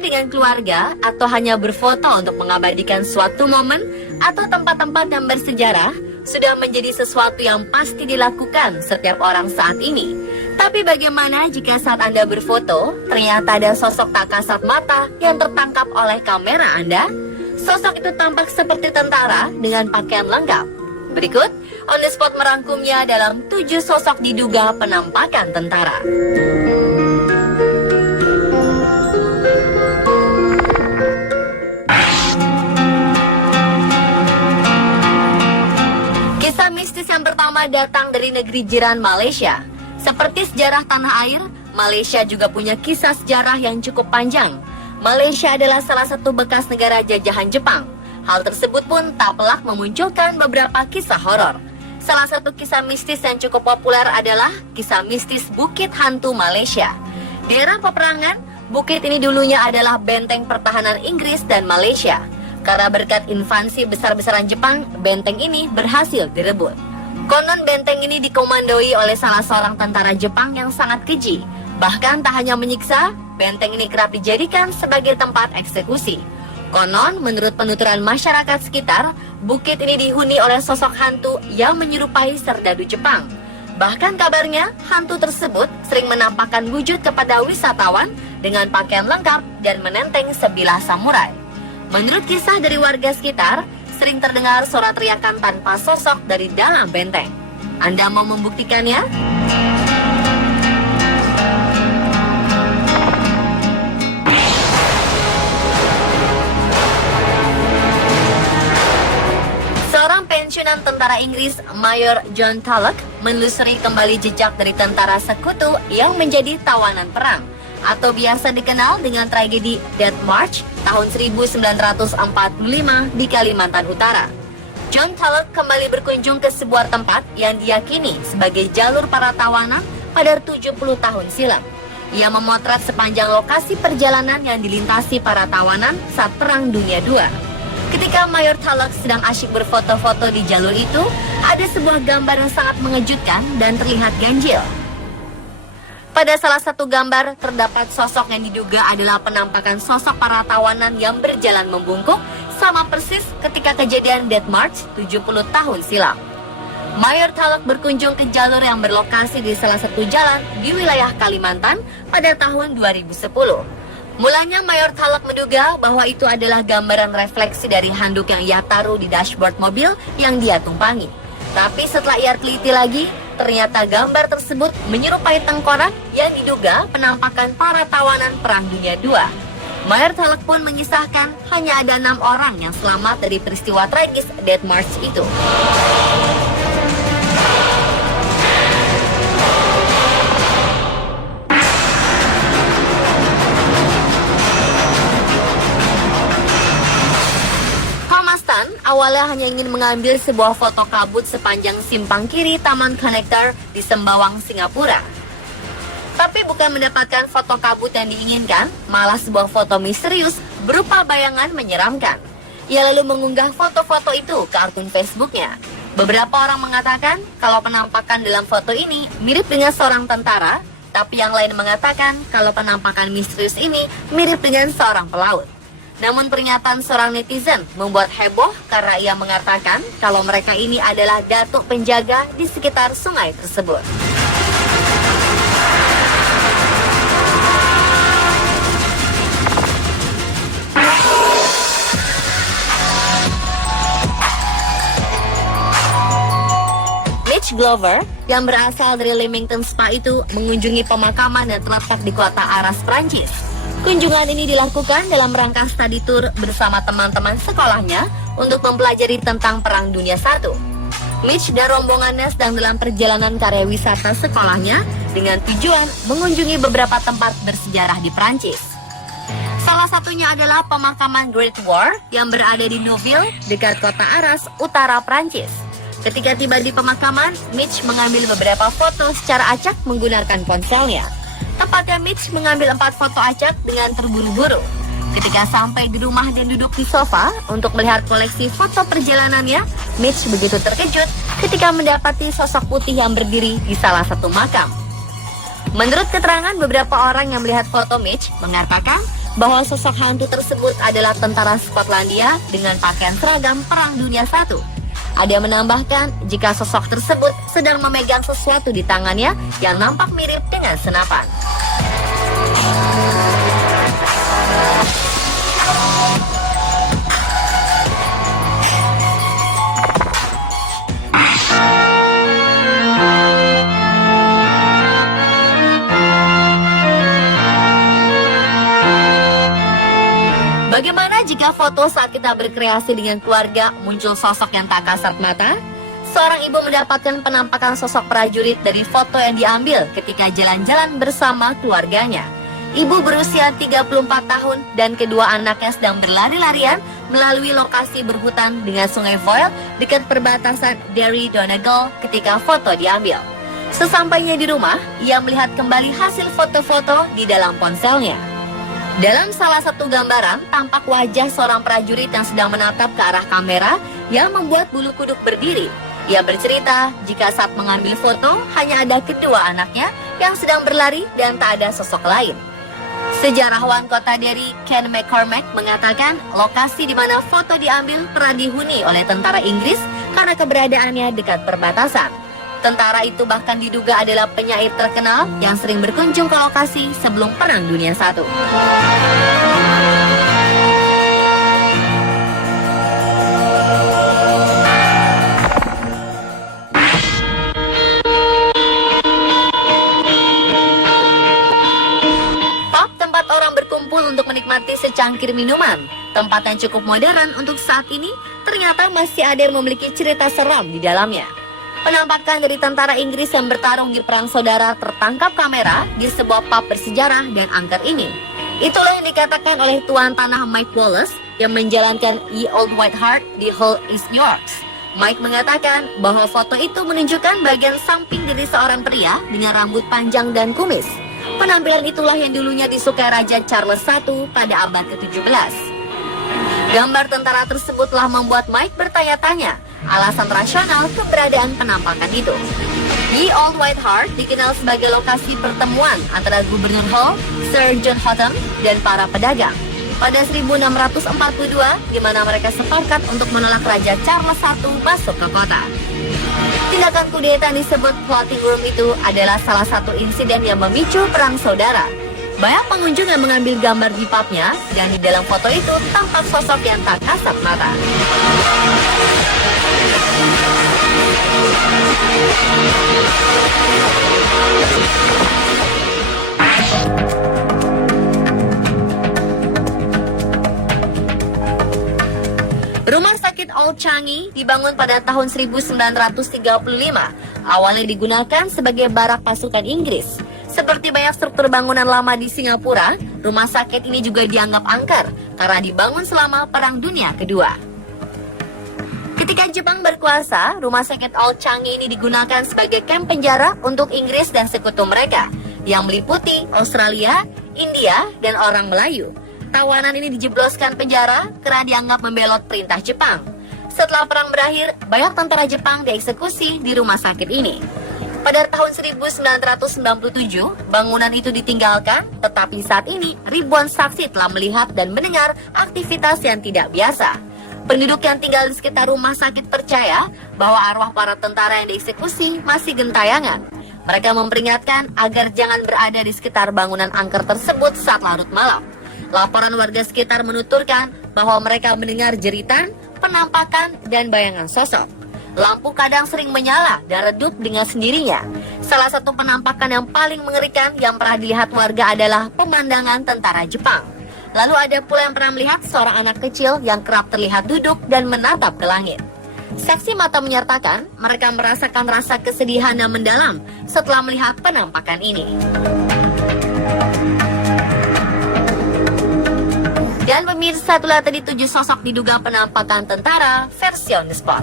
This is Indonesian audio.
Selfie dengan keluarga atau hanya berfoto untuk mengabadikan suatu momen atau tempat-tempat yang bersejarah sudah menjadi sesuatu yang pasti dilakukan setiap orang saat ini. Tapi bagaimana jika saat Anda berfoto, ternyata ada sosok tak kasat mata yang tertangkap oleh kamera Anda? Sosok itu tampak seperti tentara dengan pakaian lengkap. Berikut, On The Spot merangkumnya dalam 7 sosok diduga penampakan tentara. Kisah mistis yang pertama datang dari negeri jiran Malaysia. Seperti sejarah tanah air, Malaysia juga punya kisah sejarah yang cukup panjang. Malaysia adalah salah satu bekas negara jajahan Jepang. Hal tersebut pun tak pelak memunculkan beberapa kisah horor. Salah satu kisah mistis yang cukup populer adalah kisah mistis Bukit Hantu Malaysia. Di era peperangan, bukit ini dulunya adalah benteng pertahanan Inggris dan Malaysia. Karena berkat invasi besar-besaran Jepang, benteng ini berhasil direbut. Konon benteng ini dikomandoi oleh salah seorang tentara Jepang yang sangat keji. Bahkan tak hanya menyiksa, benteng ini kerap dijadikan sebagai tempat eksekusi. Konon, menurut penuturan masyarakat sekitar, bukit ini dihuni oleh sosok hantu yang menyerupai serdadu Jepang. Bahkan kabarnya, hantu tersebut sering menampakkan wujud kepada wisatawan dengan pakaian lengkap dan menenteng sebilah samurai. Menurut kisah dari warga sekitar, sering terdengar suara teriakan tanpa sosok dari dalam benteng. Anda mau membuktikannya? Seorang pensiunan tentara Inggris, Mayor John Tulloch, menelusuri kembali jejak dari tentara sekutu yang menjadi tawanan perang, atau biasa dikenal dengan tragedi Death March tahun 1945 di Kalimantan Utara. John Tulloch kembali berkunjung ke sebuah tempat yang diyakini sebagai jalur para tawanan pada 70 tahun silam. Ia memotret sepanjang lokasi perjalanan yang dilintasi para tawanan saat Perang Dunia II. Ketika Mayor Tulloch sedang asyik berfoto-foto di jalur itu, ada sebuah gambar yang sangat mengejutkan dan terlihat ganjil. Pada salah satu gambar, terdapat sosok yang diduga adalah penampakan sosok para tawanan yang berjalan membungkuk, sama persis ketika kejadian Death March 70 tahun silam. Mayor Tulloch berkunjung ke jalur yang berlokasi di salah satu jalan di wilayah Kalimantan pada tahun 2010. Mulanya Mayor Tulloch menduga bahwa itu adalah gambaran refleksi dari handuk yang ia taruh di dashboard mobil yang dia tumpangi. Tapi setelah ia teliti lagi, ternyata gambar tersebut menyerupai tengkorak yang diduga penampakan para tawanan Perang Dunia II. Mayor Tulloch pun mengisahkan hanya ada 6 orang yang selamat dari peristiwa tragis Death March itu. Awalnya hanya ingin mengambil sebuah foto kabut sepanjang simpang kiri Taman Connector di Sembawang, Singapura. Tapi bukan mendapatkan foto kabut yang diinginkan, malah sebuah foto misterius berupa bayangan menyeramkan. Ia lalu mengunggah foto-foto itu ke akun Facebooknya. Beberapa orang mengatakan kalau penampakan dalam foto ini mirip dengan seorang tentara, tapi yang lain mengatakan kalau penampakan misterius ini mirip dengan seorang pelaut. Namun pernyataan seorang netizen membuat heboh karena ia mengatakan kalau mereka ini adalah datuk penjaga di sekitar sungai tersebut. Mitch Glover yang berasal dari Leamington Spa itu mengunjungi pemakaman yang terletak di kota Arras, Prancis. Kunjungan ini dilakukan dalam rangka study tour bersama teman-teman sekolahnya untuk mempelajari tentang Perang Dunia I. Mitch dan rombongannya sedang dalam perjalanan karya wisata sekolahnya dengan tujuan mengunjungi beberapa tempat bersejarah di Prancis. Salah satunya adalah pemakaman Great War yang berada di Neuville, dekat kota Arras, utara Prancis. Ketika tiba di pemakaman, Mitch mengambil beberapa foto secara acak menggunakan ponselnya. Tepatnya Mitch mengambil 4 foto acak dengan terburu-buru. Ketika sampai di rumah dan duduk di sofa untuk melihat koleksi foto perjalanannya, Mitch begitu terkejut ketika mendapati sosok putih yang berdiri di salah satu makam. Menurut keterangan beberapa orang yang melihat foto Mitch, mengatakan bahwa sosok hantu tersebut adalah tentara Skotlandia dengan pakaian seragam Perang Dunia I. Ada yang menambahkan jika sosok tersebut sedang memegang sesuatu di tangannya yang nampak mirip dengan senapan. Bagaimana jika foto saat kita berkreasi dengan keluarga muncul sosok yang tak kasat mata? Seorang ibu mendapatkan penampakan sosok prajurit dari foto yang diambil ketika jalan-jalan bersama keluarganya. Ibu berusia 34 tahun dan kedua anaknya sedang berlari-larian melalui lokasi berhutan dengan sungai Foyle dekat perbatasan Derry Donegal ketika foto diambil. Sesampainya di rumah, ia melihat kembali hasil foto-foto di dalam ponselnya. Dalam salah satu gambaran, tampak wajah seorang prajurit yang sedang menatap ke arah kamera yang membuat bulu kuduk berdiri. Ia bercerita jika saat mengambil foto hanya ada kedua anaknya yang sedang berlari dan tak ada sosok lain. Sejarawan kota Derry, Ken McCormack, mengatakan lokasi di mana foto diambil pernah dihuni oleh tentara Inggris karena keberadaannya dekat perbatasan. Tentara itu bahkan diduga adalah penyair terkenal yang sering berkunjung ke lokasi sebelum Perang Dunia I. Pub tempat orang berkumpul untuk menikmati secangkir minuman. Tempat yang cukup modern untuk saat ini, ternyata masih ada yang memiliki cerita seram di dalamnya. Penampakan dari tentara Inggris yang bertarung di Perang Saudara tertangkap kamera di sebuah pub bersejarah dan angker ini. Itulah yang dikatakan oleh tuan tanah Mike Wallace yang menjalankan Ye Old White Hart di Hull, East New York. Mike mengatakan bahwa foto itu menunjukkan bagian samping diri seorang pria dengan rambut panjang dan kumis. Penampilan itulah yang dulunya disukai Raja Charles I pada abad ke-17. Gambar tentara tersebut telah membuat Mike bertanya-tanya alasan rasional keberadaan penampakan itu. Ye Old White Hart dikenal sebagai lokasi pertemuan antara Gubernur Hull, Sir John Hotham, dan para pedagang. Pada 1642, di mana mereka sepakat untuk menolak Raja Charles I masuk ke kota. Tindakan kudeta yang disebut plotting room itu adalah salah satu insiden yang memicu Perang Saudara. Banyak pengunjung yang mengambil gambar di pubnya, dan di dalam foto itu tampak sosok yang tak kasat mata. Rumah sakit Old Changi dibangun pada tahun 1935. Awalnya digunakan sebagai barak pasukan Inggris. Seperti banyak struktur bangunan lama di Singapura, rumah sakit ini juga dianggap angker karena dibangun selama Perang Dunia Kedua. Ketika Jepang berkuasa, rumah sakit Old Changi ini digunakan sebagai kamp penjara untuk Inggris dan sekutu mereka, yang meliputi Australia, India, dan orang Melayu. Tawanan ini dijebloskan penjara karena dianggap membelot perintah Jepang. Setelah perang berakhir, banyak tentara Jepang dieksekusi di rumah sakit ini. Pada tahun 1997, bangunan itu ditinggalkan, tetapi saat ini ribuan saksi telah melihat dan mendengar aktivitas yang tidak biasa. Penduduk yang tinggal di sekitar rumah sakit percaya bahwa arwah para tentara yang dieksekusi masih gentayangan. Mereka memperingatkan agar jangan berada di sekitar bangunan angker tersebut saat larut malam. Laporan warga sekitar menuturkan bahwa mereka mendengar jeritan, penampakan, dan bayangan sosok. Lampu kadang sering menyala dan redup dengan sendirinya. Salah satu penampakan yang paling mengerikan yang pernah dilihat warga adalah pemandangan tentara Jepang. Lalu ada pula yang pernah melihat seorang anak kecil yang kerap terlihat duduk dan menatap ke langit. Saksi mata menyatakan mereka merasakan rasa kesedihan yang mendalam setelah melihat penampakan ini. Dan pemirsa, itulah tadi 7 sosok diduga penampakan tentara versi on the spot.